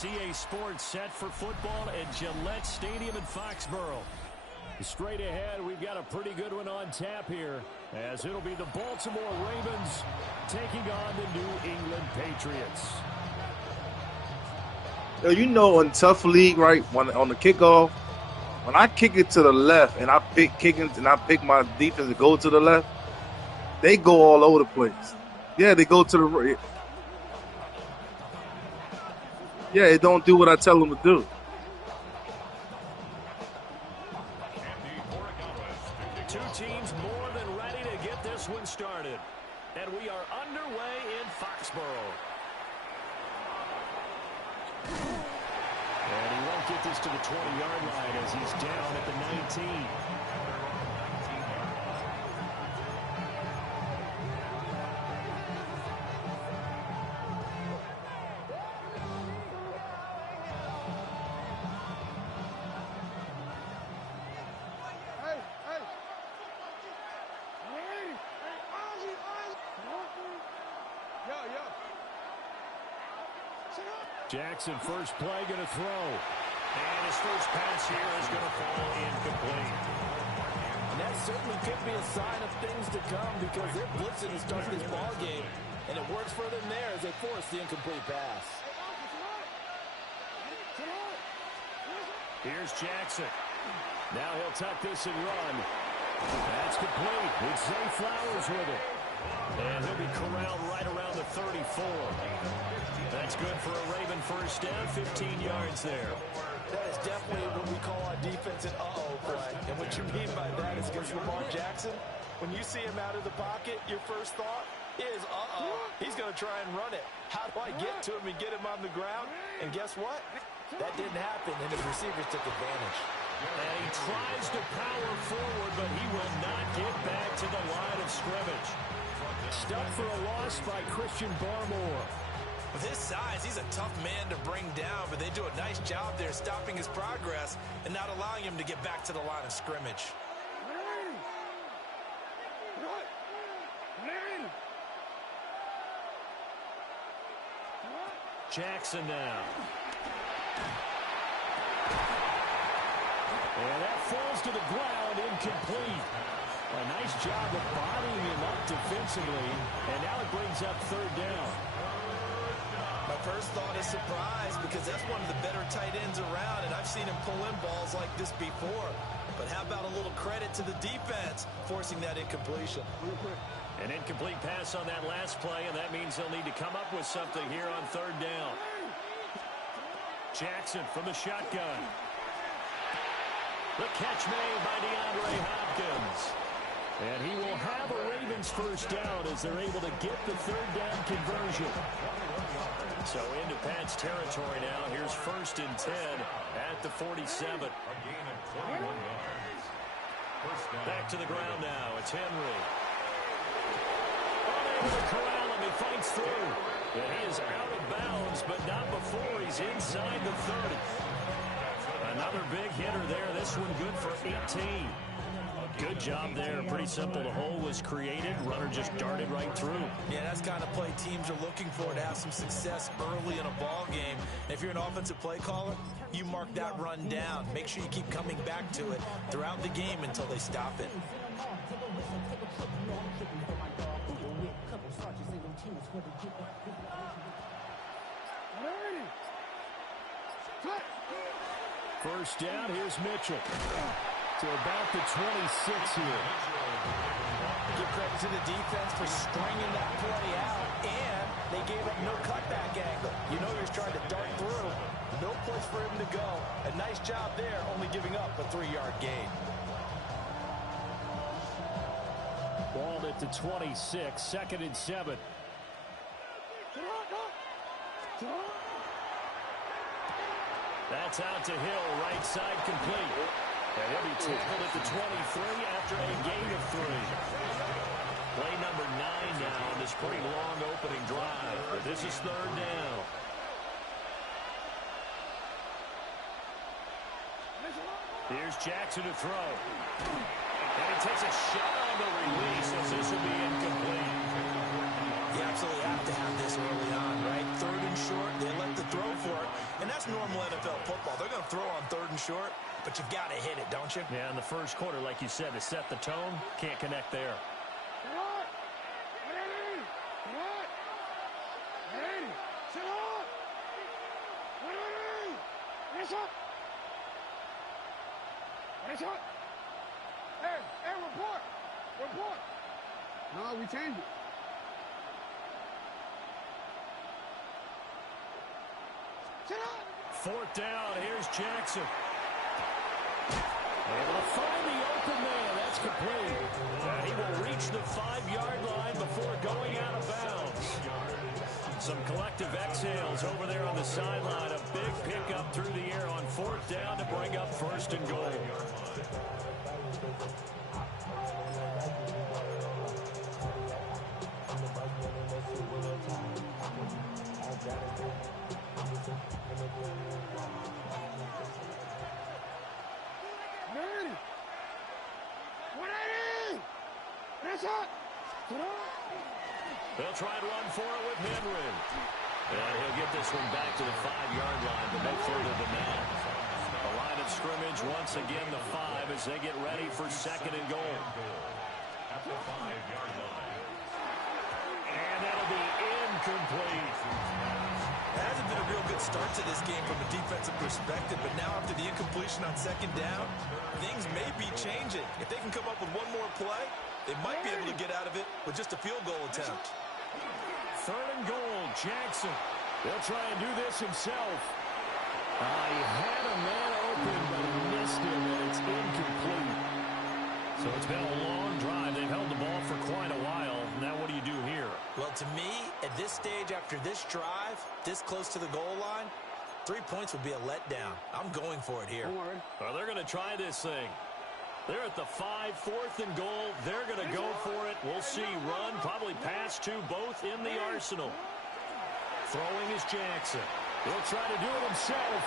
CA Sports set for football at Gillette Stadium in Foxborough. Straight ahead, we've got a pretty good one on tap here, as it'll be the Baltimore Ravens taking on the New England Patriots. You know, in tough league, right, on the kickoff, when I kick it to the left and I pick my defense to go to the left, they go all over the place. Yeah, they go to the right. Yeah, they don't do what I tell them to do. Two teams more than ready to get this one started. And we are underway in Foxborough. And he won't get this to the 20-yard line as he's down at the 19. Jackson, first play, going to throw. And his first pass here is going to fall incomplete. And that certainly could be a sign of things to come because they're blitzing to start this ball game, and it works for them there as they force the incomplete pass. Here's Jackson. Now he'll tuck this and run. That's complete. It's Zay Flowers with it. And he'll be corralled right around the 34. That's good for a Raven first down, 15 yards there. That is definitely what we call our defense an uh-oh play. And what you mean by that is against Lamar Jackson, when you see him out of the pocket, your first thought is, uh-oh, he's going to try and run it. How do I get to him and get him on the ground? And guess what? That didn't happen, and his receivers took advantage. And he tries to power forward, but he will not get back to the line of scrimmage. Stuck for a loss by Christian Barmore. With his size, he's a tough man to bring down, but they do a nice job there stopping his progress and not allowing him to get back to the line of scrimmage. Jackson now. And that falls to the ground, incomplete. A nice job of bodying him up defensively, and now it brings up third down. My first thought is surprise because that's one of the better tight ends around, and I've seen him pull in balls like this before. But how about a little credit to the defense forcing that incompletion? An incomplete pass on that last play, and that means they'll need to come up with something here on third down. Jackson from the shotgun. The catch made by DeAndre Hopkins. And he will have a Ravens first down as they're able to get the third down conversion. So into Pat's territory now. Here's first and 10 at the 47. Back to the ground now. It's Henry. Unable to corral him. He fights through. And he is out of bounds, but not before he's inside the 30. Another big hitter there. This one good for 18. Good job there. Pretty simple. The hole was created. Runner just darted right through. Yeah, that's the kind of play teams are looking for to have some success early in a ball game. And if you're an offensive play caller, you mark that run down. Make sure you keep coming back to it throughout the game until they stop it. First down, here's Mitchell. To about the 26 here. Give credit to the defense for stringing that play out, and they gave up no cutback angle. You know you're trying to dart through. No place for him to go. A nice job there, only giving up a 3-yard gain. Ball at the 26, second and 7. That's out to Hill, right side complete. And he'll be tackled at the 23 after a gain of 3. Play number 9 now on this pretty long opening drive. But this is third down. Here's Jackson to throw. And he takes a shot on the release as this will be incomplete. Yeah, absolutely have to have this early on, right? Third and short, they let the throw for it, and that's normal NFL football. They're going to throw on third and short, but you've got to hit it, don't you? Yeah, in the first quarter, like you said, to set the tone, can't connect there. Hey, report. No, we changed it. Fourth down, here's Jackson. Able to find the open man. That's complete. And he will reach the 5-yard line before going out of bounds. Some collective exhales over there on the sideline. A big pickup through the air on fourth down to bring up first and goal. They'll try and run for it with Henry. And he'll get this one back to the 5-yard line, but no further than that. The line of scrimmage, once again, the 5 as they get ready for second and goal. At the 5-yard line. And that'll be incomplete. It hasn't been a real good start to this game from a defensive perspective, but now after the incompletion on second down, things may be changing. If they can come up with one more play, they might be able to get out of it with just a field goal attempt. Third and goal, Jackson. He'll try and do this himself. He had a man open, but he missed him, and it's incomplete. So it's been a long drive. They've held the ball for quite a while. Now what do you do here? Well, to me, at this stage after this drive, this close to the goal line, 3 points would be a letdown. I'm going for it here. Well, they're going to try this thing. They're at the 5, fourth and goal. They're going to go for it. We'll see. Run, probably pass to both in the arsenal. Throwing is Jackson. He'll try to do it himself.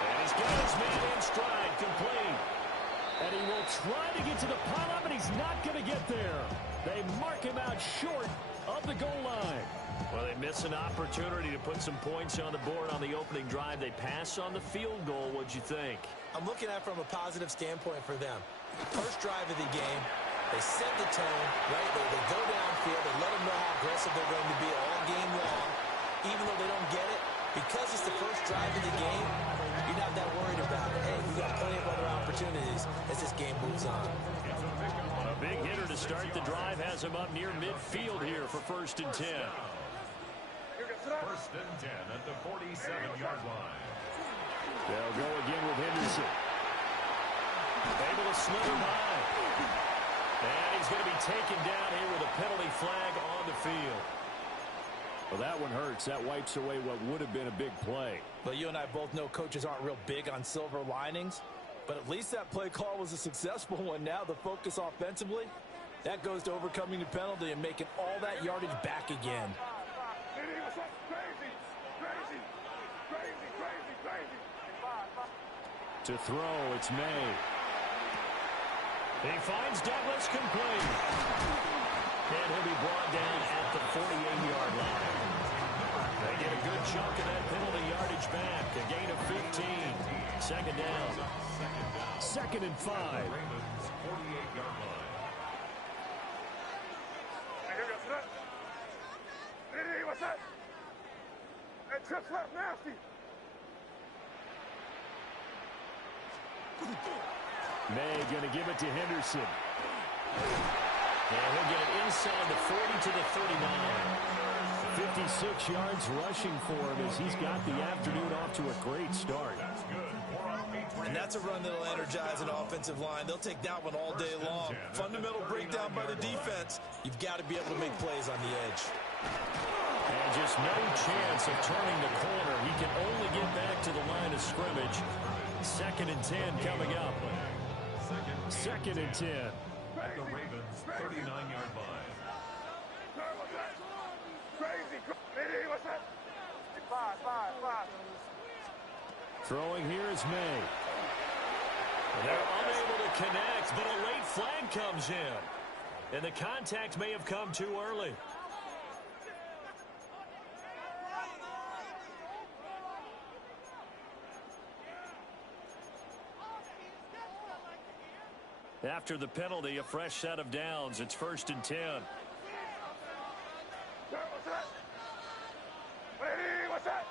And he's got his man in stride, complete. And he will try to get to the pile-up, but he's not going to get there. They mark him out short of the goal line. Well, they miss an opportunity to put some points on the board on the opening drive. They pass on the field goal. What'd you think? I'm looking at it from a positive standpoint for them. First drive of the game, they set the tone, right? They go downfield, they let them know how aggressive they're going to be all game long. Even though they don't get it, because it's the first drive of the game, you're not that worried about it. Hey, we've got plenty of other opportunities as this game moves on. A big hitter to start the drive has him up near midfield here for first and 10. First and 10 at the 47-yard line. They'll go again with Henderson. Able to slither by. And he's going to be taken down here with a penalty flag on the field. Well, that one hurts. That wipes away what would have been a big play. But you and I both know coaches aren't real big on silver linings. But at least that play call was a successful one. Now the focus offensively, that goes to overcoming the penalty and making all that yardage back again. To throw, it's May. He finds Douglas complete. And he'll be brought down at the 48-yard line. They get a good chunk of that penalty yardage back. A gain of 15. Second down. Second and 5. 48-yard line. What's that? That trip's left nasty. May going to give it to Henderson. And he'll get it inside the 40 to the 39. 56 yards rushing for him as he's got the afternoon off to a great start. That's good. And that's a run that'll energize an offensive line. They'll take that one all day long. Fundamental breakdown by the defense. You've got to be able to make plays on the edge. And just no chance of turning the corner. He can only get back to the line of scrimmage. Second and 10 coming up. Second and 10. At the Ravens' 39-yard line. What's that? Five. Throwing here is May. And they're unable to connect, but a late flag comes in. And the contact may have come too early. After the penalty, a fresh set of downs. It's 1st and 10. What's that? Hey, what's that?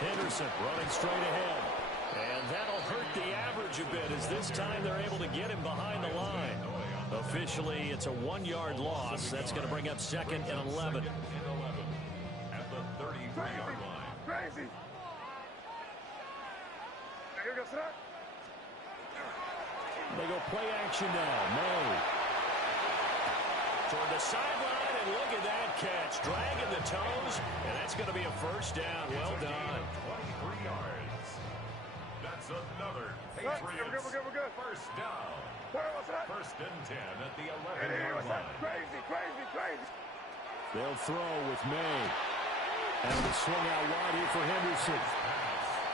Henderson running straight ahead. And that'll hurt the average a bit as this time they're able to get him behind the line. Officially, it's a 1-yard loss. That's going to bring up 2nd and 11. At the 33-yard line. Crazy. Here goes that. They go play action now. May. Toward the sideline, and look at that catch. Dragging the toes, and that's going to be a 1st down. Well done. 23 yards. That's another We're Patriots good. 1st down. What's that? 1st and 10 at the Hey, 11-yard what's that? line. Crazy. They'll throw with May. And the swing out wide here for Henderson.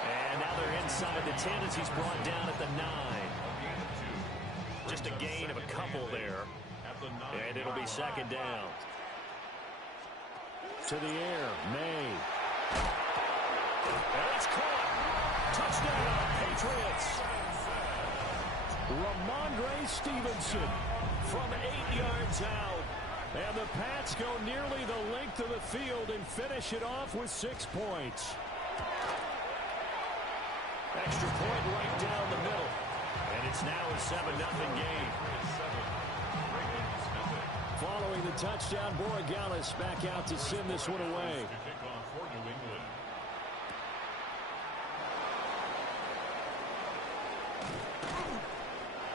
And now they're inside the 10 as he's brought down at the 9. Just a gain of a couple there. And it'll be 2nd down. To the air, May. And it's caught. Touchdown, Patriots. Ramondre Stevenson from 8 yards out. And the Pats go nearly the length of the field and finish it off with 6 points. Extra point right down the middle. And it's now a 7-0 game. Following the touchdown, Borregales back out to send this one away.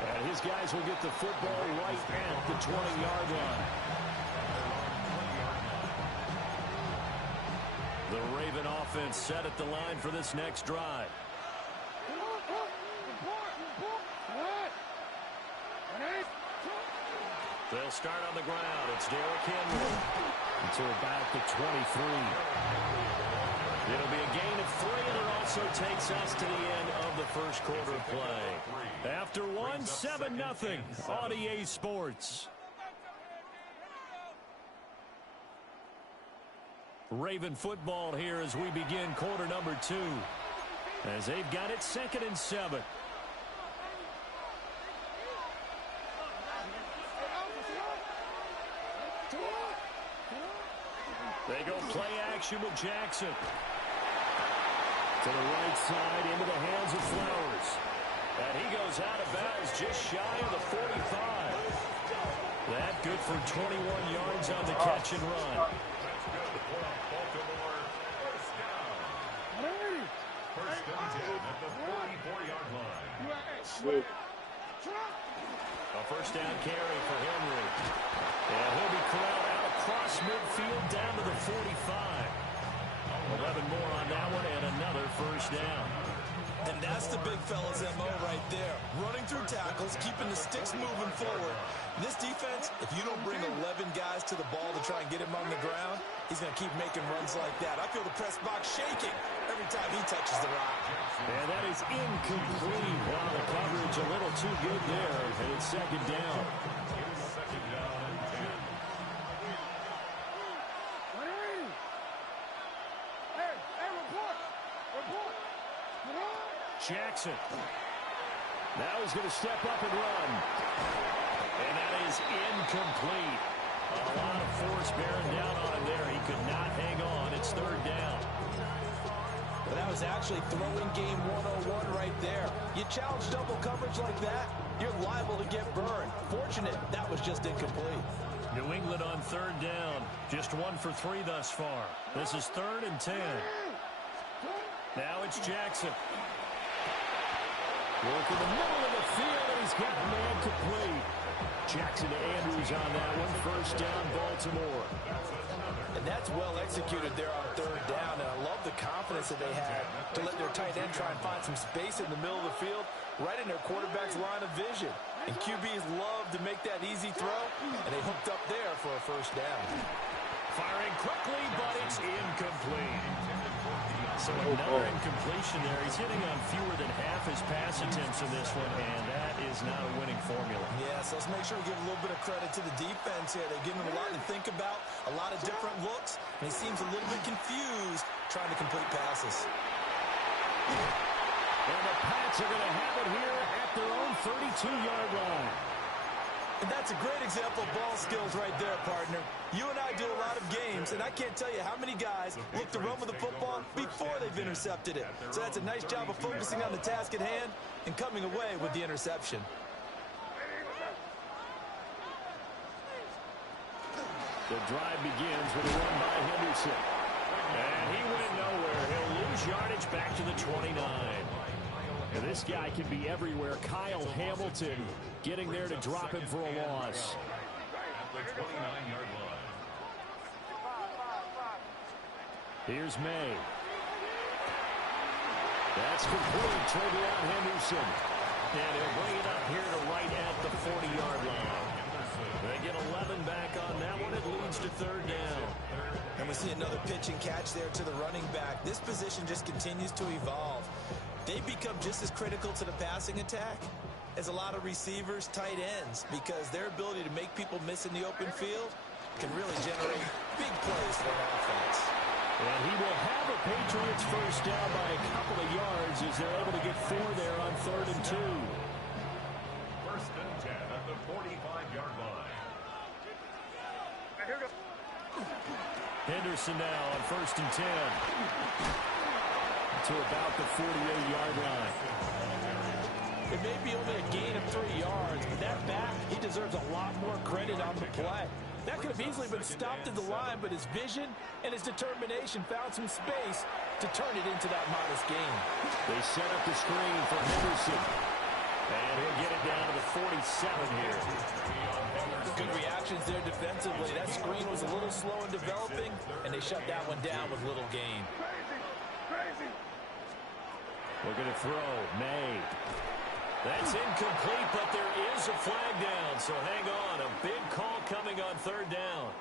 And his guys will get the football right at the 20-yard line. The Raven offense set at the line for this next drive. They'll start on the ground. It's Derrick Henry until about the 23. It'll be a gain of 3, and it also takes us to the end of the first quarter of play. After 1, 7-0 on EA Sports. Raven football here as we begin quarter number 2. As they've got it 2nd and 7. They go play action with Jackson. To the right side, into the hands of Flowers. And he goes out of bounds just shy of the 45. That good for 21 yards on the catch and run. First and 10 at the 44-yard line. A 1st down carry for Henry. And he'll be corralled out across midfield down to the 45. 11 more on that one and another 1st down. And that's the big fella's MO right there. Running through tackles, keeping the sticks moving forward. This defense, if you don't bring 11 guys to the ball to try and get him on the ground, he's going to keep making runs like that. I feel the press box shaking every time he touches the rock. And that is incomplete. Wow, the coverage a little too good there. And it's 2nd down. Second down and 10. Jackson. Now he's going to step up and run. And that is incomplete. A lot of force bearing down on him there. He could not hang on. It's 3rd down. But that was actually throwing game 101 right there. You challenge double coverage like that, you're liable to get burned. Fortunate, that was just incomplete. New England on 3rd down. Just 1 for 3 thus far. This is 3rd and 10. Now it's Jackson. Work in the middle of the field, and he's got man complete. Jackson to Andrews on that one. 1st down, Baltimore. And that's well executed there on 3rd down, and I love the confidence that they had to let their tight end try and find some space in the middle of the field, right in their quarterback's line of vision. And QBs love to make that easy throw, and they hooked up there for a 1st down. Firing quickly, but it's incomplete. So another incompletion there. He's hitting on fewer than half his pass attempts in this one, and that is not a winning formula. Yes, let's make sure we give a little bit of credit to the defense here. They're giving him a lot to think about, a lot of different looks, and he seems a little bit confused trying to complete passes. And the Pats are going to have it here at their own 32-yard line. And that's a great example of ball skills right there, partner. You and I do a lot of games, and I can't tell you how many guys look to run with the football before they've intercepted it. So that's a nice job of focusing on the task at hand and coming away with the interception. The drive begins with a run by Henderson. And he went nowhere. He'll lose yardage back to the 29. And this guy can be everywhere. Kyle Hamilton getting there to drop him for a loss. At the 29-yard line. Here's May. That's complete. Travion Henderson. And he'll bring it up here to right at the 40-yard line. They get 11 back on that one. It leads to third down. And we see another pitch and catch there to the running back. This position just continues to evolve. They become just as critical to the passing attack as a lot of receivers, tight ends, because their ability to make people miss in the open field can really generate big plays for an offense. And he will have a Patriots first down by a couple of yards as they're able to get 4 there on 3rd and 2. First and 10 at the 45-yard line. Henderson now on 1st and 10. To about the 48-yard line. It may be only a gain of 3 yards, but that back, he deserves a lot more credit on the play. That could have easily been stopped at the line, but his vision and his determination found some space to turn it into that modest gain. They set up the screen for Henderson. And he'll get it down to the 47 here. Good reactions there defensively. That screen was a little slow in developing, and they shut that one down with little gain. Looking to throw. May. That's incomplete, but there is a flag down, so hang on. A big call coming on 3rd down.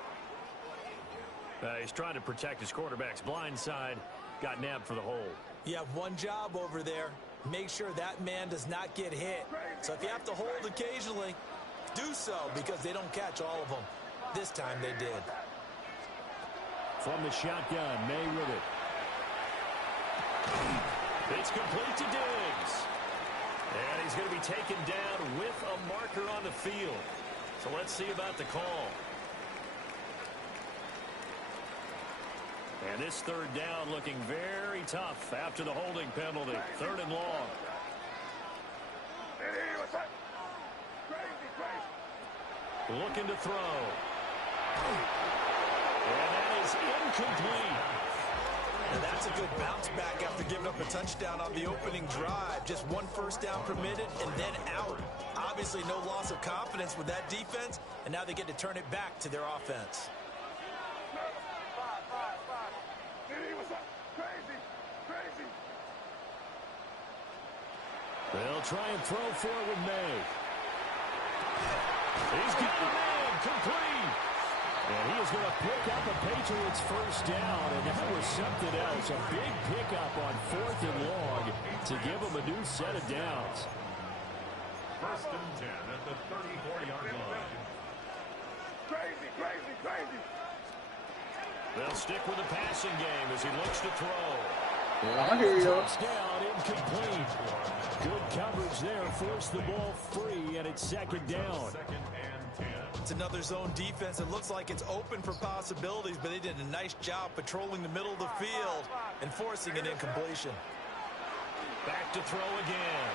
He's trying to protect his quarterback's blind side. Got nabbed for the hold. You have one job over there. Make sure that man does not get hit. So if you have to hold occasionally, do so, because they don't catch all of them. This time they did. From the shotgun, May with it. It's complete to Diggs. And he's going to be taken down with a marker on the field. So let's see about the call. And this 3rd down looking very tough after the holding penalty. 3rd and long. Looking to throw. And that is incomplete. And that's a good bounce back after giving up a touchdown on the opening drive. Just 1 first down permitted and then out. Obviously no loss of confidence with that defense, and now they get to turn it back to their offense. They'll try and throw for it with May. He's got a man complete. And he is going to pick up a Patriots first down, and that was something else. A big pickup on 4th and long to give him a new set of downs. First and 10 at the 34-yard line. Crazy. They'll stick with the passing game as he looks to throw. Yeah, I hear you. Touchdown incomplete. Good coverage there. Forced the ball free, and it's 2nd down. Second and 10. It's another zone defense. It looks like it's open for possibilities, but they did a nice job patrolling the middle of the field and forcing an incompletion. Back to throw again.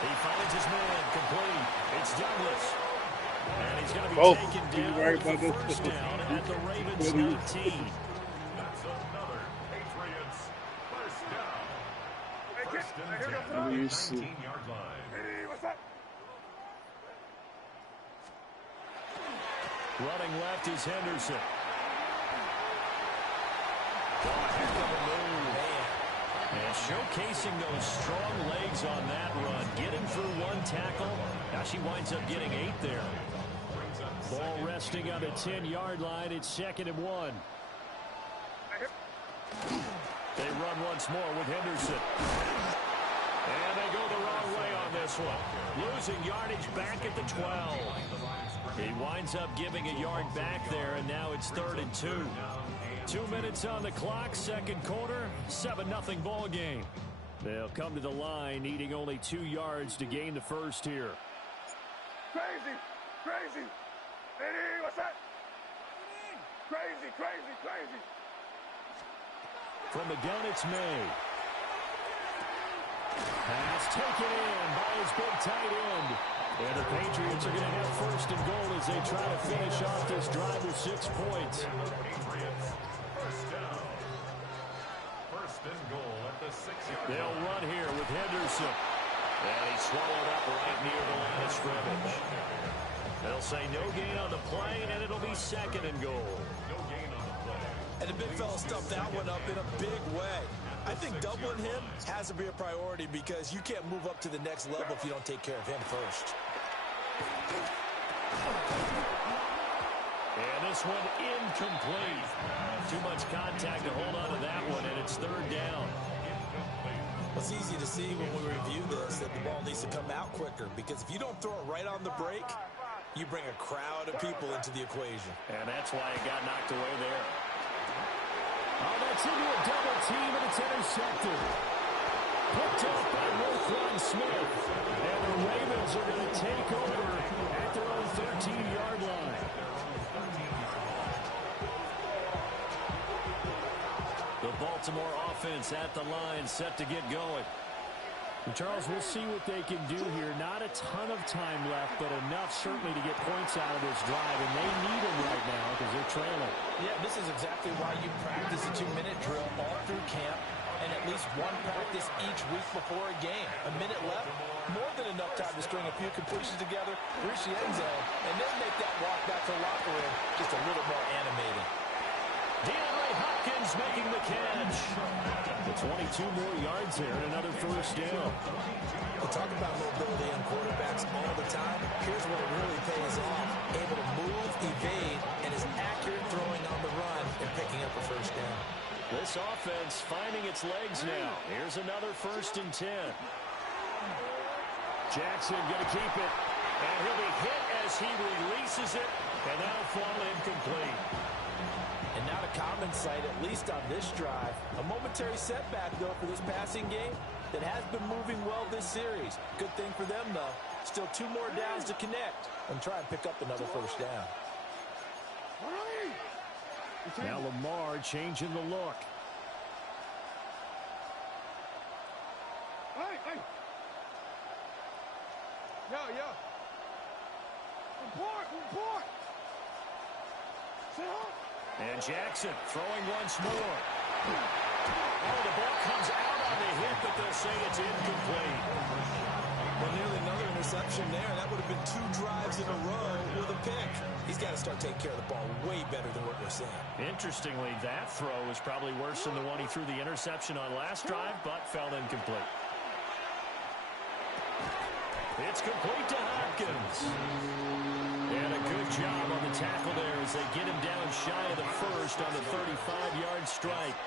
He finds his man complete. It's Douglas. And he's going to be taken down with the first down at the Ravens 19. That's another Patriots first down. First and 10 at the 19-yard line. Running left is Henderson. Oh, heck of a move. And showcasing those strong legs on that run. Getting through 1 tackle. Now she winds up getting 8 there. Ball resting on the 10-yard line. It's 2nd and 1. They run once more with Henderson. And they go the wrong way on this one. Losing yardage back at the 12. He winds up giving a yard back there, and now it's 3rd and 2. 2 minutes on the clock, 2nd quarter, 7-0 ball game. They'll come to the line, needing only 2 yards to gain the first here. Crazy, crazy. Eddie, what's that? Crazy, crazy, crazy. From the gun, it's May. Pass taken in by his big tight end. And the Patriots are going to have first and goal as they try to finish off this drive with 6 points. Patriots, first down. First and goal at the 6-yard line. They'll run here with Henderson. And he's swallowed up right near the line of scrimmage. They'll say no gain on the play, and it'll be second and goal. No gain on the play. And the big fella stuffed that one up in a big way. I think doubling him has to be a priority because you can't move up to the next level if you don't take care of him first. And this one incomplete. Too much contact to hold on to that one, and it's third down. It's easy to see when we review this that the ball needs to come out quicker because if you don't throw it right on the break, you bring a crowd of people into the equation. And that's why it got knocked away there. Oh, that's into a double team, and it's intercepted. Picked up by Roquan Smith. And the Ravens are going to take over at their own 13-yard line. The Baltimore offense at the line, set to get going. And Charles, we'll see what they can do here. Not a ton of time left, but enough certainly to get points out of this drive, and they need them right now because they're trailing. Yeah, this is exactly why you practice a 2-minute drill all through camp and at least one practice each week before a game. A minute left, more than enough time to string a few completions together, reach the end zone, and then make that walk back to the locker room just a little more animating. DeAndre Hopkins making the catch. The 22 more yards there and another first down. We talk about mobility in quarterbacks all the time. Here's where it really pays off. Able to move, evade, and is accurate throwing on the run and picking up a first down. This offense finding its legs now. Here's another first and 10. Jackson going to keep it. And he'll be hit as he releases it. And that'll fall incomplete. And not a common sight, at least on this drive. A momentary setback, though, for this passing game that has been moving well this series. Good thing for them, though. Still 2 more downs to connect and try and pick up another first down. Now Lamar changing the look. Hey! Yo! Report! Sit up! And Jackson throwing once more. Oh, the ball comes out on the hit, but they'll say it's incomplete. Well, nearly another interception there. That would have been 2 drives in a row with a pick. He's got to start taking care of the ball way better than what we're seeing. Interestingly, that throw was probably worse than the one he threw the interception on last drive, but fell incomplete. It's complete to Hopkins. And a good job on the tackle there as they get him down shy of the first on the 35-yard strike.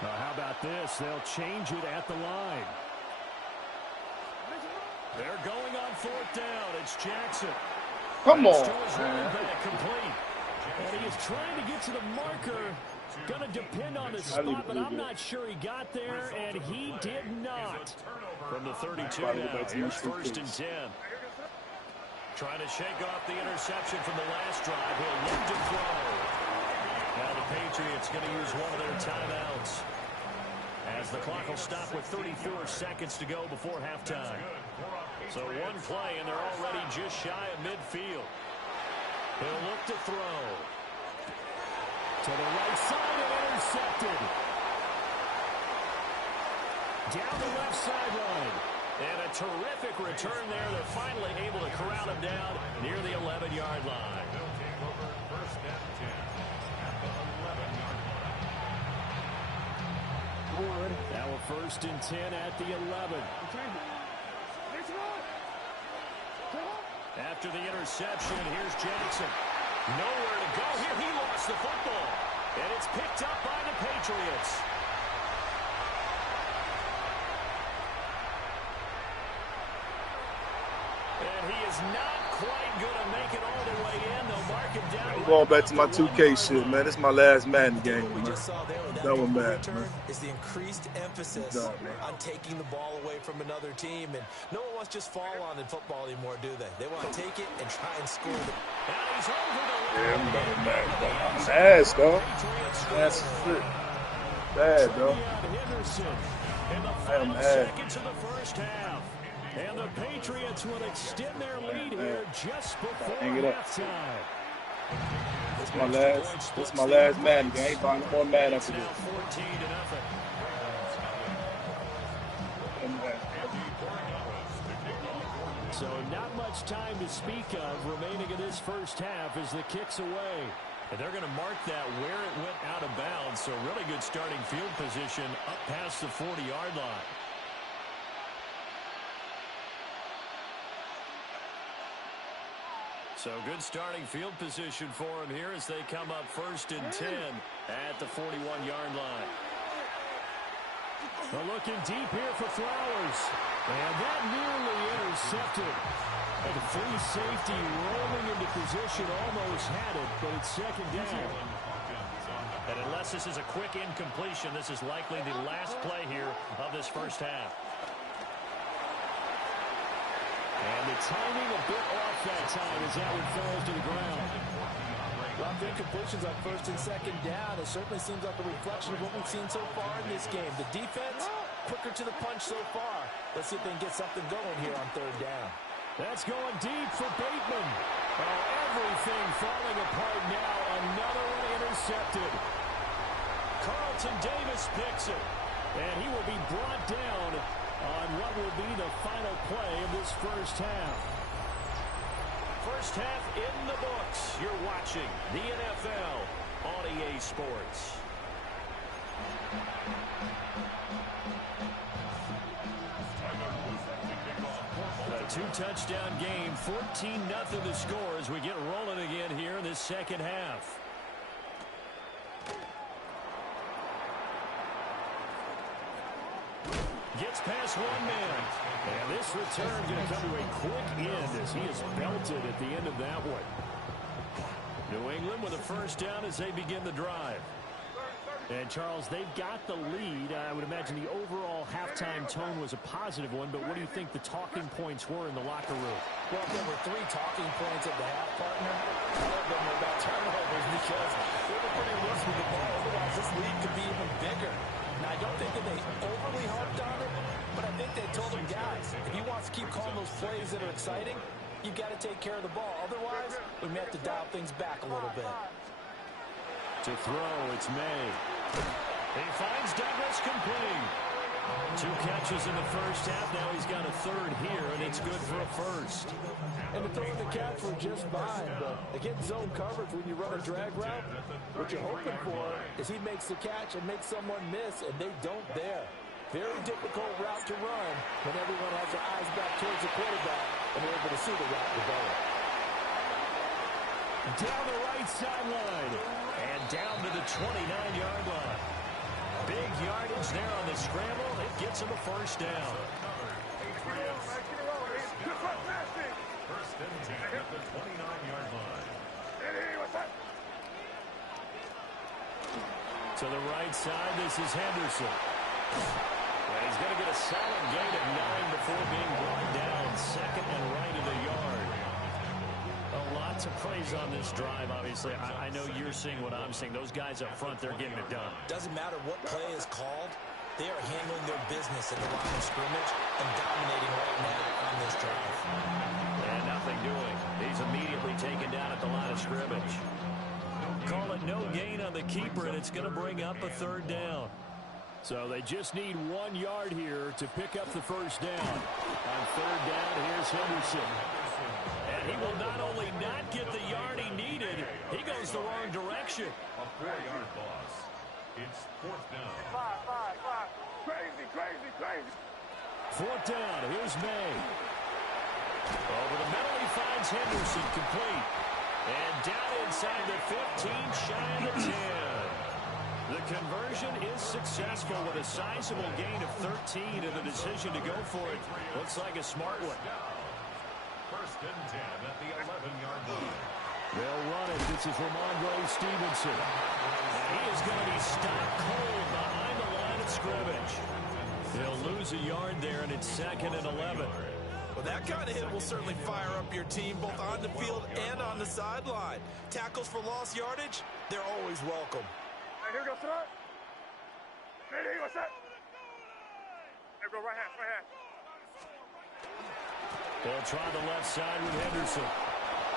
How about this? They'll change it at the line. They're going on 4th down. It's Jackson. Come on. Complete. And he is trying to get to the marker. Going to depend on the spot, but I'm not sure he got there, and he did not. From the 32 now, here's first and 10. Trying to shake off the interception from the last drive. He'll look to throw. Now the Patriots going to use one of their timeouts, as the clock will stop with 34 seconds to go before halftime. So one play, and they're already just shy of midfield. He'll look to throw. To the right side and intercepted. Down the left sideline. And a terrific return there. They're finally able to corral him down near the 11-yard line. They'll take over first and 10 at the 11-yard line. Now a first and 10 at the 11. After the interception, here's Jackson. Nowhere to go here. He lost the football. And it's picked up by the Patriots. And he is not quite going to make it all the way in. They'll mark him down. I'm going back to my 2K shit, man. This is my last Madden game, What we man. just saw there with that Done with fumble Madden, return man. is the increased emphasis Done, man. on taking the ball away from another team. And no one wants to just fall on in football anymore, do they? They want to take it and try and score the Now he's over the line. Yeah, I'm done with Madden, dog. I'm ass, dog. Ass is shit. Bad, dog. Henderson in the I am final mad. seconds of the first half. And the Patriots will extend their lead here just before Hang it up. halftime. This my last Madden game. I ain't buying no more Madden after Now this. 14-0. So not much time to speak of remaining in this first half as the kick's away. And they're going to mark that where it went out of bounds. So really good starting field position up past the 40-yard line. So good starting field position for him here as they come up 1st and 10 at the 41-yard line. Well, looking deep here for Flowers. And that nearly intercepted. And the free safety rolling into position, almost had it, but it's second down. And unless this is a quick incompletion, this is likely the last play here of this first half. And the timing a bit off that time as that one falls to the ground. Rough incompletions on 1st and 2nd down. It certainly seems like a reflection of what we've seen so far in this game. The defense, quicker to the punch so far. Let's see if they can get something going here on 3rd down. That's going deep for Bateman. Oh, everything falling apart now. Another one intercepted. Carlton Davis picks it. And he will be brought down on what will be the final play of this first half. First half in the books. You're watching the NFL on EA Sports. A 2-touchdown game, 14-0 the score as we get rolling again here in this second half. Gets past one man. And this return going to come to a quick end as he is belted at the end of that one. New England with a first down as they begin the drive. And, Charles, they've got the lead. I would imagine the overall halftime tone was a positive one, but what do you think the talking points were in the locker room? Well, there were 3 talking points at the half, partner. All of them were about turnovers because they were pretty loose with the ball. Otherwise, this lead could be even bigger. Now, I don't think that they overly harped on it, but I think they told them, guys, if he wants to keep calling those plays that are exciting, you've got to take care of the ball. Otherwise, we may have to dial things back a little bit. To throw, it's May. He finds Douglas complete. 2 catches in the first half. Now he's got a 3rd here, and it's good for a first. And the throw and the catch were just fine, but again, zone coverage when you run a drag route, what you're hoping for is he makes the catch and makes someone miss, and they don't there. Very difficult route to run when everyone has their eyes back towards the quarterback and they're able to see the route develop. Down the right sideline and down to the 29-yard line. Big yardage there on the scramble. It gets him a first down. First and 10 at the 29-yard line. To the right side, this is Henderson. Well, he's going to get a solid gain of 9 before being brought down. 2nd and right of the yard. Lots of praise on this drive, obviously. I know you're seeing what I'm seeing. Those guys up front, they're getting it done. Doesn't matter what play is called. They are handling their business at the line of scrimmage and dominating right now on this drive. And nothing doing. He's immediately taken down at the line of scrimmage. Call it no gain on the keeper, and it's going to bring up a 3rd down. So they just need 1 yard here to pick up the first down. On 3rd down, here's Henderson. And he will not only not get the yard he needed, he goes the wrong direction. A 4-yard loss. It's 4th down. 5. Crazy. 4th down, here's May. Over the middle, he finds Henderson complete. And down inside the 15, shy of the 10. The conversion is successful with a sizable gain of 13, and the decision to go for it looks like a smart one. First and 10 at the 11-yard line. They'll run it. This is Ramondre Stevenson. And he is going to be stopped cold behind the line of scrimmage. They'll lose a yard there, and it's 2nd and 11. Well, that kind of hit will certainly fire up your team, both on the field and on the sideline. Tackles for lost yardage, they're always welcome. Hey, here goes tonight. Hey, what's that? Here go right hand. They'll try the left side with Henderson.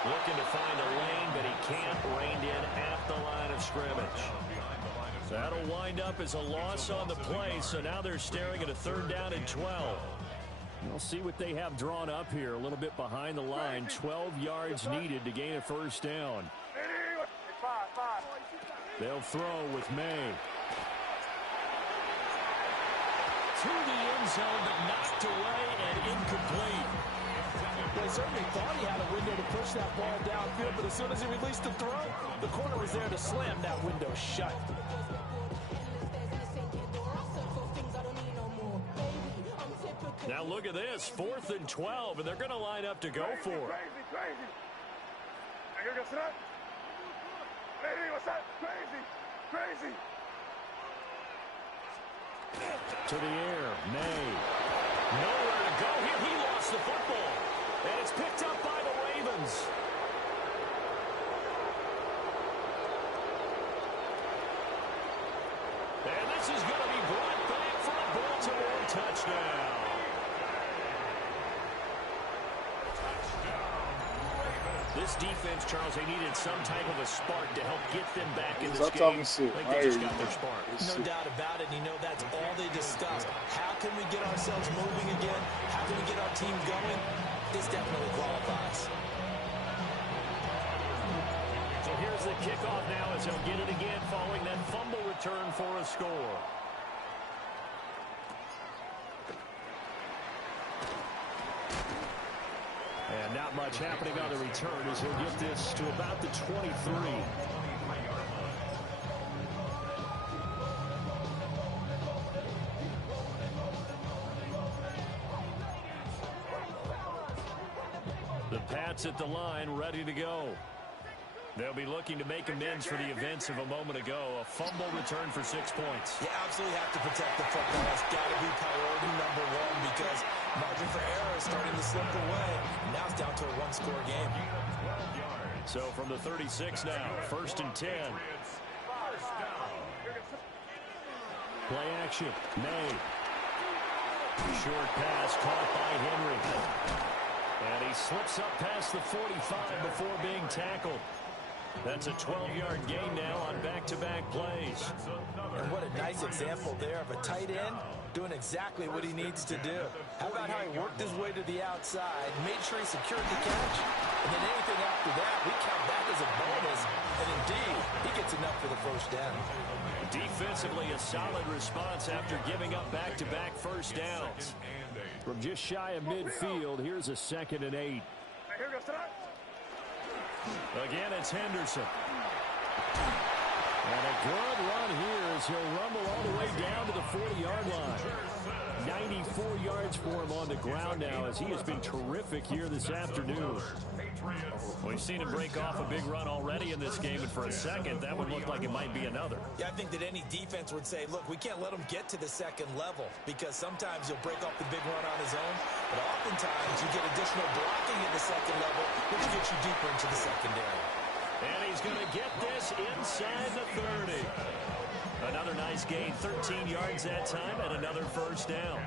Looking to find a lane, but he can't. Reined in at the line of scrimmage. That'll wind up as a loss on the play, so now they're staring at a 3rd down and 12. We'll see what they have drawn up here. A little bit behind the line. 12 yards needed to gain a 1st down. Five. They'll throw with May. To the end zone, but knocked away and incomplete. They certainly thought he had a window to push that ball downfield, but as soon as he released the throw, the corner was there to slam that window shut. Now look at this, 4th and 12, and they're going to line up to go for it. Crazy. Hey, here goes tonight. Hey, what's that? Crazy. To the air, May. Nowhere to go here. He lost the football. And it's picked up by the Ravens. And this is going to be brought back for a Baltimore touchdown. This defense, Charles, they needed some type of a spark to help get them back in this game. Shit. I think they just got their spark. No doubt about it, and you know that's all they discussed. How can we get ourselves moving again? How can we get our team going? This definitely qualifies. So here's the kickoff now as he'll get it again following that fumble return for a score. And not much happening on the return as he'll get this to about the 23. The Pats at the line, ready to go. They'll be looking to make amends for the events of a moment ago. A fumble return for 6 points. You absolutely have to protect the football. That's got to be priority number one because margin for error is starting to slip away. Now it's down to a one-score game. So from the 36 now, 1st and 10. Play action. May. Short pass caught by Henry. And he slips up past the 45 before being tackled. That's a 12-yard gain now on back-to-back plays. And what a nice example there of a tight end doing exactly what he needs to do. How about how he worked his way to the outside, made sure he secured the catch, and then anything after that, we count that as a bonus. And indeed, he gets enough for the 1st down. Defensively, a solid response after giving up back-to-back 1st downs. From just shy of midfield, here's a 2nd and 8. Hey, here goes tonight. Again, it's Henderson. And a good run here as he'll rumble all the way down to the 40-yard line. 94 yards for him on the ground now as he has been terrific here this afternoon. We've seen him break off a big run already in this game, and for a second, that would look like it might be another. Yeah, I think that any defense would say, look, we can't let him get to the 2nd level because sometimes he'll break off the big run on his own, but oftentimes you get additional blocking at the 2nd level, which gets you deeper into the secondary. And he's going to get this inside the 30. Another nice gain, 13 yards that time, and another 1st down.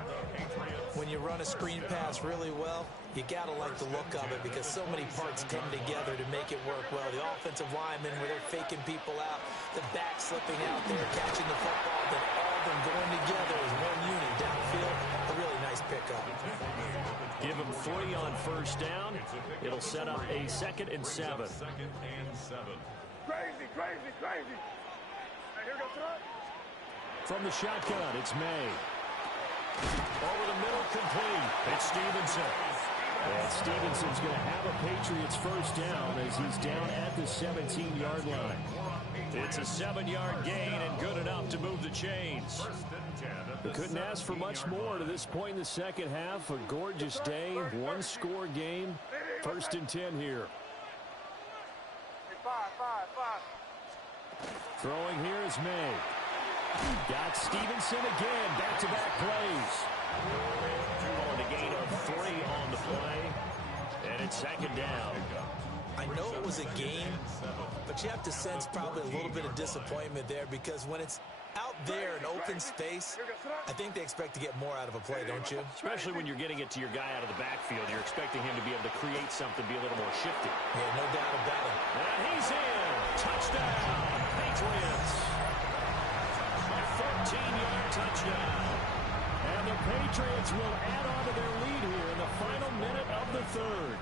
When you run a screen pass really well, you got to like the look of it because so many parts come together to make it work well. The offensive linemen, where they're faking people out, the back slipping out there, catching the football, then all of them going together as one unit downfield. A really nice pickup. Give him 3 on 1st down. It'll set up a 2nd and 7. Crazy. Hey, here goes tonight. From the shotgun, it's May. Over the middle, complete. It's Stevenson. And Stevenson's going to have a Patriots 1st down as he's down at the 17-yard line. It's a 7-yard gain and good enough to move the chains. We couldn't ask for much more to this point in the second half. A gorgeous day, one-score game. First and 10 here. Five. Throwing here is May. Got Stevenson again. Back-to-back plays. On the gain of 3 on the play. And it's second down. I know it was a game, but you have to sense probably a little bit of disappointment there because when it's out there in open space, I think they expect to get more out of a play, don't you? Especially when you're getting it to your guy out of the backfield. You're expecting him to be able to create something, be a little more shifty. Yeah, no doubt about it. And he's in. Touchdown, Patriots. A 14-yard touchdown. And the Patriots will add on to their lead here in the final minute of the third.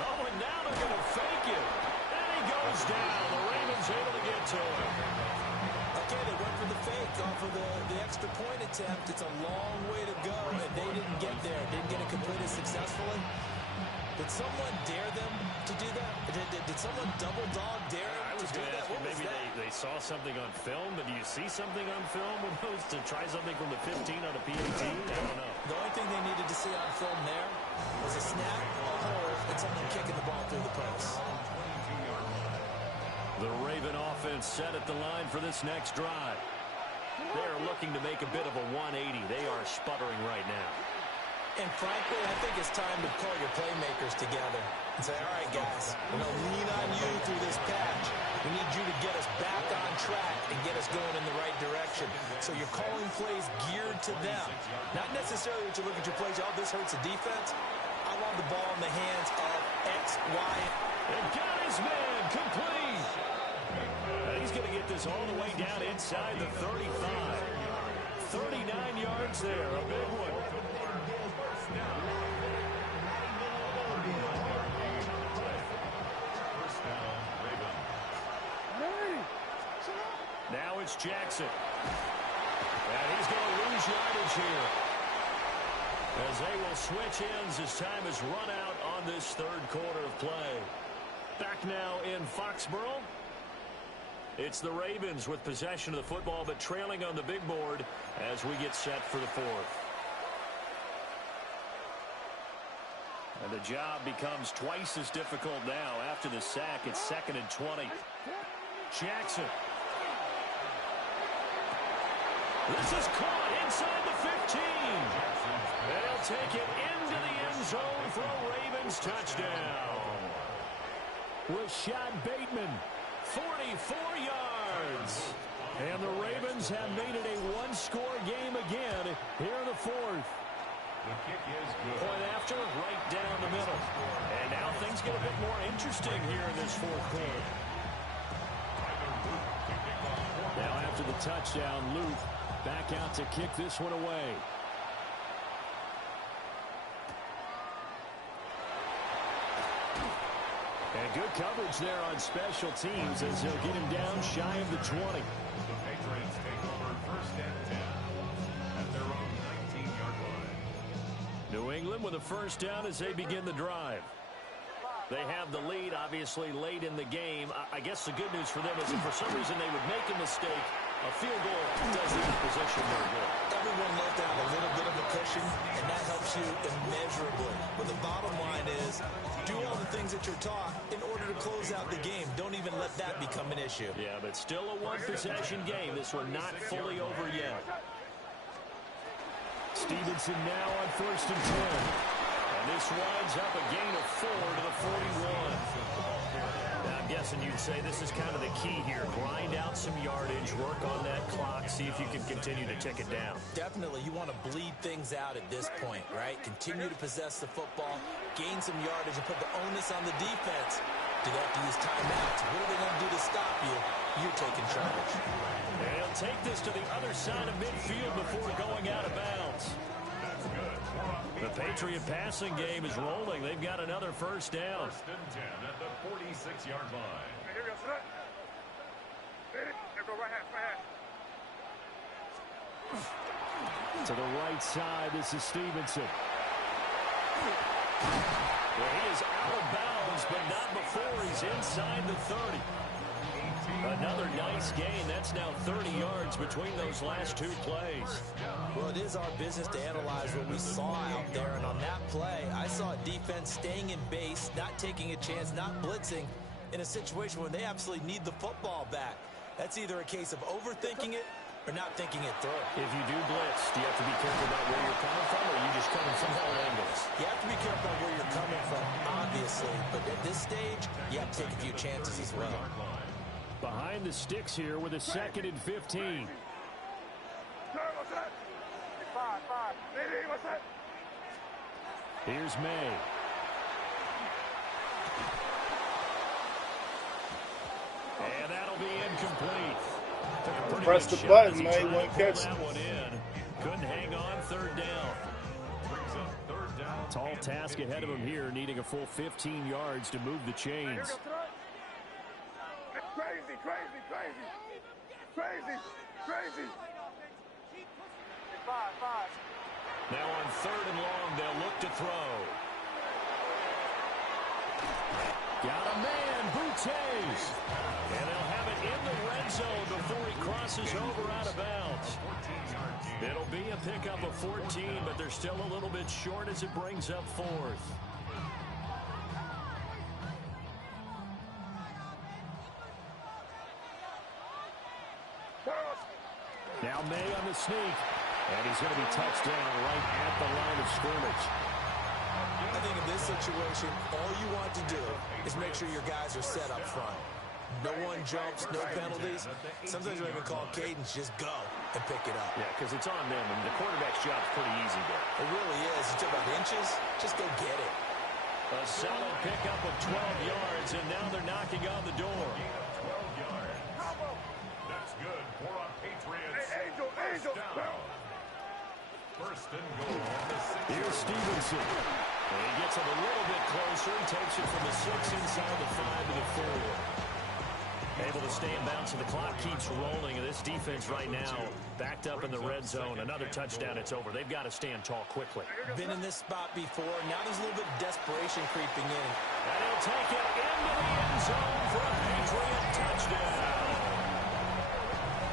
Oh, and now they're going to fake it. And he goes down. The Ravens able to get to him. Okay, they went for the fake off of the extra point attempt. It's a long way to go, and they didn't get there. Didn't get it completed successfully. Did someone dare them to do that? Did someone double dog dare them to do that? What was Maybe that? they saw something on film, but do you see something on film with those to try something from the 15 on a PAT? I don't know. The only thing they needed to see on film there was a snap, a hole, and someone kicking the ball through the post. The Raven offense set at the line for this next drive. They're looking to make a bit of a 180. They are sputtering right now. And frankly, I think it's time to call your playmakers together and say, all right, guys, we're going to lean on you through this patch. We need you to get us back on track and get us going in the right direction. So you're calling plays geared to them. Not necessarily that you look at your plays, oh, this hurts the defense. I want the ball in the hands of X, Y. And got his man complete. And he's going to get this all the way down inside the 35. 39 yards there, a big one. Now it's Jackson. And he's going to lose yardage here. As they will switch ends as time is run out on this third quarter of play. Back now in Foxborough. It's the Ravens with possession of the football, but trailing on the big board as we get set for the fourth. And the job becomes twice as difficult now. After the sack, it's 2nd and 20. Jackson. This is caught inside the 15. They'll take it into the end zone for a Ravens touchdown. Rashad Bateman, 44 yards. And the Ravens have made it a one-score game again here in the fourth. The kick is good. Point after, right down the middle. And now things get a bit more interesting here in this fourth quarter. Now after the touchdown, Luke back out to kick this one away. And good coverage there on special teams as they'll get him down shy of the 20. The Patriots take over 1st and 10 at their own 19-yard line. New England with a first down as they begin the drive. They have the lead, obviously, late in the game. I guess the good news for them is if for some reason they would make a mistake, a field goal does the opposition no good. Everyone loves to have a little bit of a cushion, and that helps you immeasurably. But the bottom line is, do all the things that you're taught in order to close out the game. Don't even let that become an issue. Yeah, but still a one-possession game. This one not fully over yet. Stevenson now on 1st and 10. And this winds up a gain of 4 to the 41. Now, I'm guessing you'd say this is kind of the key here. Grind out some yardage, work on that clock, see if you can continue to tick it down. Definitely, you want to bleed things out at this point, right? Continue to possess the football, gain some yardage, and put the onus on the defense. Do they have to use timeouts? What are they going to do to stop you? You're taking charge. And he'll take this to the other side of midfield before going out of bounds. That's good. The Patriot passing game is rolling. They've got another first down. 1st and 10 at the 46-yard line. Here we go, set. Ready? Here go, right hand. To the right side, this is Stevenson. Well, he is out of bounds, but not before he's inside the 30. 18 Another nice gain. That's now 30 yards between those last two plays. Well, it is our business to analyze what we saw out there. And on that play, I saw a defense staying in base, not taking a chance, not blitzing in a situation where they absolutely need the football back. That's either a case of overthinking it or not thinking it through. If you do blitz, do you have to be careful about where you're coming from, or are you just coming from all angles? You have to be careful about where you're coming from, obviously. But at this stage, you have to take a few chances as well. Behind the sticks here with a 2nd and 15. Here's May. And that'll be incomplete. Press the button, man. You won't catch it. Couldn't hang on, 3rd down. Tall task ahead of him here, needing a full 15 yards to move the chains. Crazy. Now on 3rd and long, they'll look to throw. Got a man, Bouttes. And they'll have it in the red zone before he crosses over out of bounds. It'll be a pickup of 14, but they're still a little bit short as it brings up 4th. Now May on the sneak. And he's going to be touched down right at the line of scrimmage. I think in this situation, all you want to do is make sure your guys are set up front. No one jumps, no penalties. Sometimes you even call cadence, just go and pick it up. Yeah, because it's on them, and the quarterback's job's pretty easy there. It really is. You talk about inches, just go get it. A solid pickup of 12 yards, and now they're knocking on the door. 12 yards. That's good for a Patriots. Angel. First and goal on the 6. Here's Stevenson. And he gets it a little bit closer. He takes it from the 6 inside the 5 to the 4. Able to stay in bounds, and the clock keeps rolling. And this defense right now backed up in the red zone. Another touchdown, it's over. They've got to stand tall quickly. Been in this spot before. Now there's a little bit of desperation creeping in. And he'll take it into the end zone for a Patriot touchdown.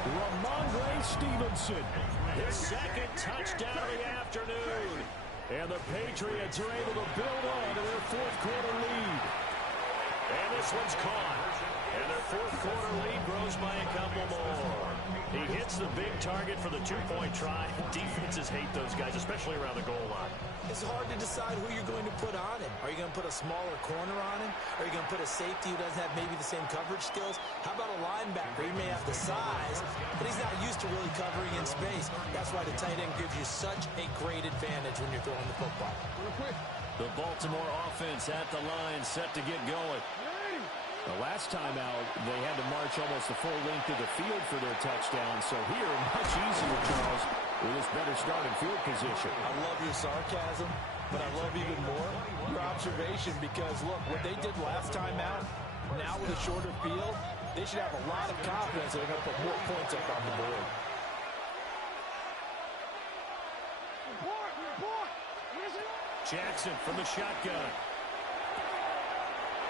Ramondre Stevenson, his 2nd touchdown of the afternoon. And the Patriots are able to build on to their 4th quarter lead. And this one's caught. And their 4th quarter lead grows by a couple more. He hits the big target for the 2-point try. Defenses hate those guys, especially around the goal line. It's hard to decide who you're going to put on him. Are you going to put a smaller corner on him? Are you going to put a safety who doesn't have maybe the same coverage skills? How about a linebacker? He may have the size, but he's not used to really covering in space. That's why the tight end gives you such a great advantage when you're throwing the football. The Baltimore offense at the line, set to get going. The last time out, they had to march almost the full length of the field for their touchdown. So here, much easier, Charles, with this better starting field position. I love your sarcasm, but I love even more your observation because, look, what they did last time out, now with a shorter field, they should have a lot of confidence that they're going to put more points up on the board. Jackson from the shotgun.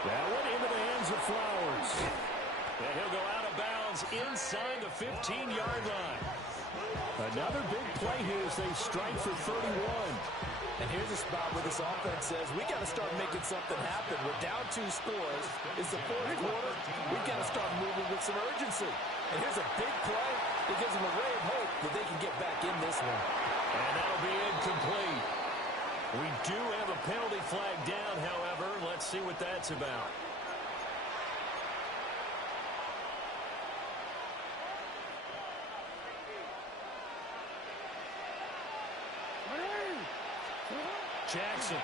That one into the hands of Flowers. And he'll go out of bounds inside the 15-yard line. Another big play here as they strike for 31. And here's a spot where this offense says, we got to start making something happen. We're down 2 scores. It's the 4th quarter. We've got to start moving with some urgency. And here's a big play that gives them a ray of hope that they can get back in this one. And that'll be incomplete. We do have a penalty flag down, however. Let's see what that's about. Jackson.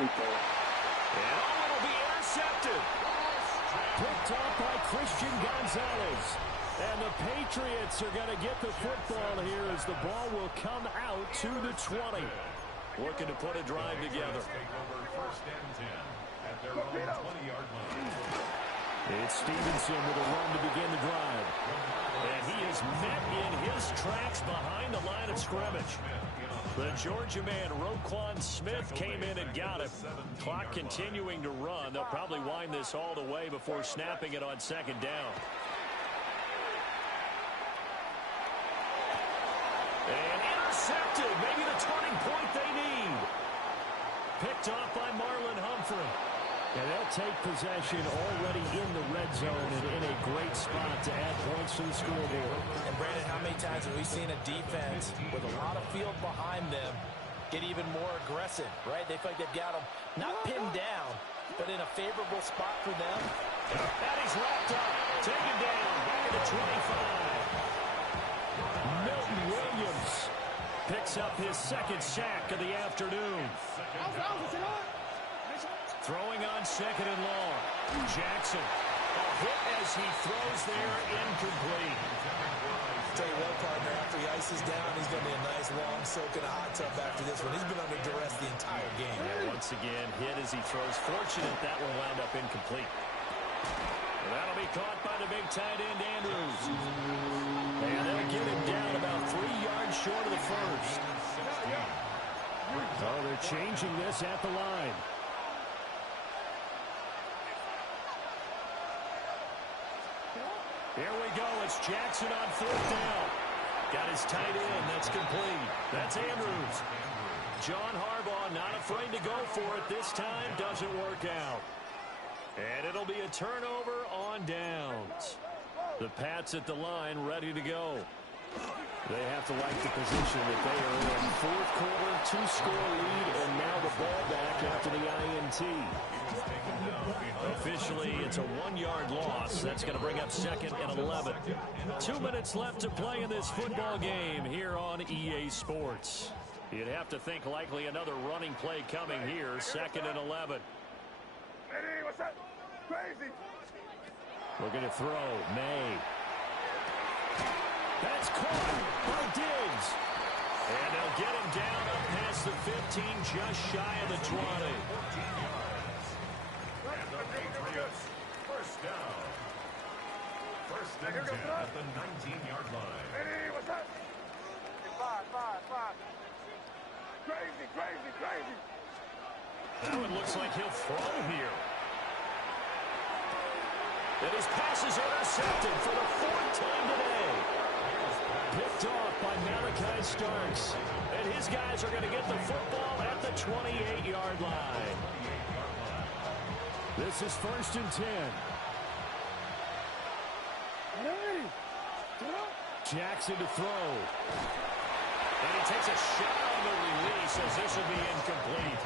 And it'll be intercepted. Picked off by Christian Gonzalez. And the Patriots are going to get the football here as the ball will come out to the 20. Looking to put a drive together. First and 10 at their own 20-yard line. It's Stevenson with a run to begin the drive. And he is met in his tracks behind the line of scrimmage. The Georgia man, Roquan Smith, came in and got him. Clock continuing to run. They'll probably wind this all the way before snapping it on second down. And intercepted. Maybe the turning point they need. Picked off by Marlon Humphrey. And they'll take possession already in the red zone and in a great spot to add points to the scoreboard. And Brandon, how many times have we seen a defense with a lot of field behind them get even more aggressive, right? They feel like they've got them not pinned down, but in a favorable spot for them. And he's wrapped up. Taken down. Back at the 25. Milton Williams picks up his second sack of the afternoon. Throwing on second and long. Jackson. A hit as he throws there, incomplete. Tell you what, partner, after he ices down, he's going to be a nice long soak in a hot tub after this one. He's been under duress the entire game. Yeah, once again, hit as he throws. Fortunate that one wound up incomplete. And that'll be caught by the big tight end, Andrews. And they'll get him down about 3 yards short of the first. Oh, they're changing this at the line. Here we go. It's Jackson on fourth down. Got his tight end. That's complete. That's Andrews. John Harbaugh not afraid to go for it this time. Doesn't work out. And it'll be a turnover on downs. The Pats at the line ready to go. They have to like the position that they are in. Fourth quarter, 2-score lead, and now the ball back after the INT. Officially, it's a 1-yard loss. That's going to bring up second and 11. 2 minutes left to play in this football game here on EA Sports. You'd have to think likely another running play coming here. Second and 11. Eddie, what's that? Crazy. Looking to throw. May. That's caught by Diggs. And they'll get him down up past the 15, just shy of the 20. First down. First and 10 at the 19-yard line. Eddie, what's that? Five. Crazy. That one looks like he'll throw here. And his pass is intercepted for the 4th time today. Picked off by Malachi Starks. And his guys are going to get the football at the 28-yard line. This is first and 10. Jackson to throw. And he takes a shot on the release as this will be incomplete.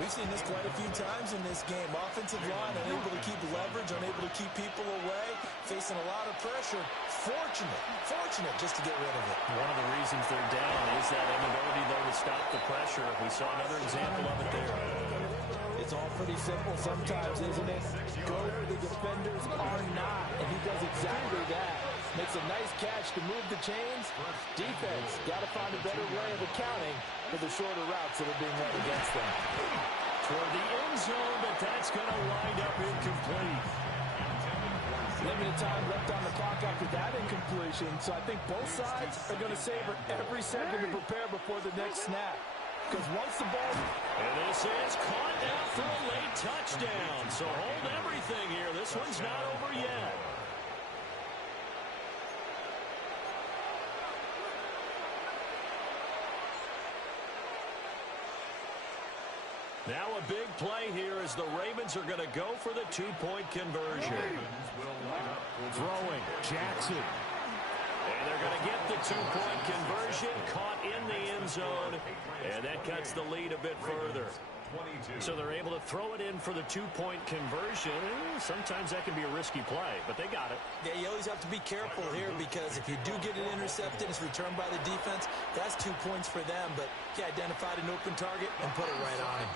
We've seen this quite a few times in this game. Offensive line unable to keep leverage, unable to keep people away, facing a lot of pressure. Fortunate just to get rid of it. One of the reasons they're down is that inability, though, to stop the pressure. We saw another example of it there. It's all pretty simple sometimes, isn't it? Go where the defenders are not, and he does exactly that. Makes a nice catch to move the chains. Defense got to find a better way of accounting for the shorter routes that are being run against them. Toward the end zone, but that's going to wind up incomplete. Limited time left on the clock after that incompletion, so I think both sides are going to savor every second to prepare before the next snap. Because once the ball... And this is caught now for a late touchdown. So hold everything here. This one's not over yet. Now a big play here as the Ravens are going to go for the two-point conversion. Throwing. Jackson. And they're going to get the two-point conversion, caught in the end zone, and that cuts the lead a bit further. So they're able to throw it in for the two-point conversion. Sometimes that can be a risky play, but they got it. Yeah, you always have to be careful here because if you do get it intercepted, it's returned by the defense. That's 2 points for them, but he identified an open target and put it right on him.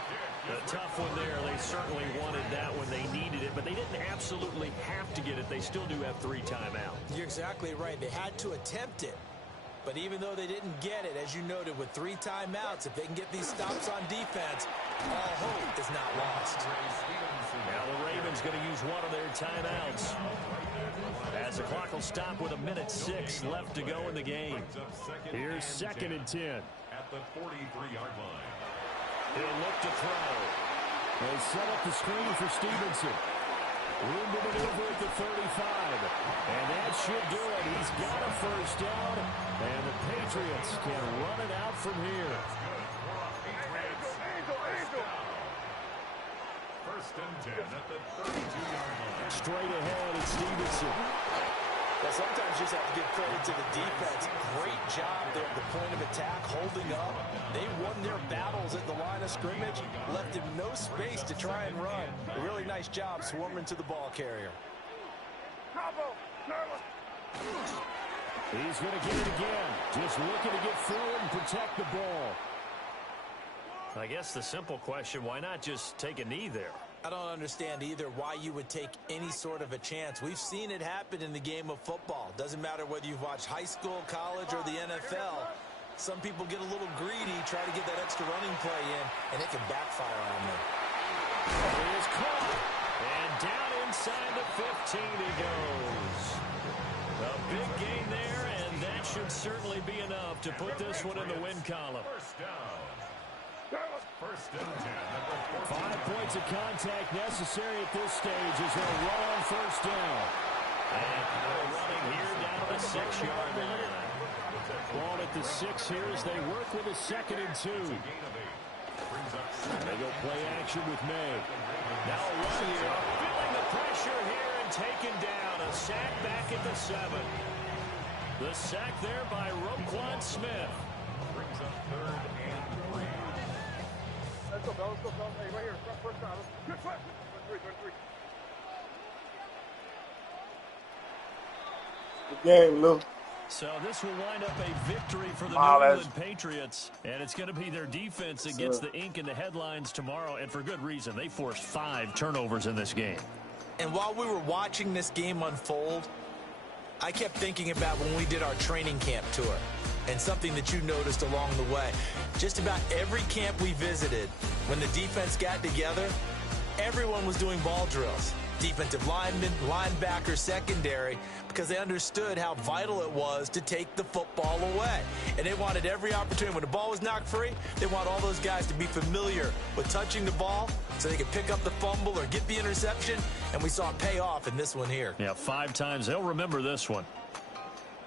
A tough one there. They certainly wanted that when they needed it, but they didn't absolutely have to get it. They still do have 3 timeouts. You're exactly right. They had to attempt it. But even though they didn't get it, as you noted, with 3 timeouts, if they can get these stops on defense, all hope is not lost. Now the Ravens going to use one of their timeouts. As the clock will stop with 1:06 left to go in the game. Here's 2nd and 10. At the 43-yard line. He'll look to throw. They set up the screen for Stevenson. Room to maneuver at the 35. And that should do it. He's got a first down. And the Patriots can run it out from here. First and 10 at the 32-yard line. Straight ahead, it's Stevenson. Well, sometimes you just have to give credit to the defense. Great job there at the point of attack, holding up. They won their battles at the line of scrimmage, left him no space to try and run. A really nice job swarming to the ball carrier. He's going to get it again. Just looking to get through and protect the ball. I guess the simple question, why not just take a knee there? I don't understand either why you would take any sort of a chance. We've seen it happen in the game of football. Doesn't matter whether you've watched high school, college, or the NFL. Some people get a little greedy, try to get that extra running play in, and it can backfire on them. It is caught, and down inside the 15 he goes. A big gain there, and that should certainly be enough to put this one in the win column. First down. First and 10 at the 5 points of contact necessary at this stage as they'll run on first down. And they're running here down to the 6-yard line. Ball at the 6 here as they work with a 2nd and 2. They go play action with May. Now a run here, feeling the pressure here and taken down. A sack back at the 7. The sack there by Roquan Smith. brings up 3rd and 3. Let's go, Bell. Let's go, Bell. Hey, right here. First down. Good foot. 23. Good game, Lou. So this will wind up a victory for the Wow, New that's- England Patriots. And it's going to be their defense that gets the ink in the headlines tomorrow. And for good reason. They forced 5 turnovers in this game. And while we were watching this game unfold, I kept thinking about when we did our training camp tour and something that you noticed along the way. Just about every camp we visited, when the defense got together, everyone was doing ball drills. Defensive linemen, linebackers, secondary, because they understood how vital it was to take the football away. And they wanted every opportunity. When the ball was knocked free, they want all those guys to be familiar with touching the ball so they could pick up the fumble or get the interception. And we saw it pay off in this one here. Yeah, 5 times. They'll remember this one.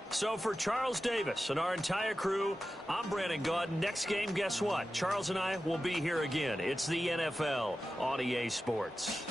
So for Charles Davis and our entire crew, I'm Brandon Gaudin. Next game, guess what? Charles and I will be here again. It's the NFL on EA Sports.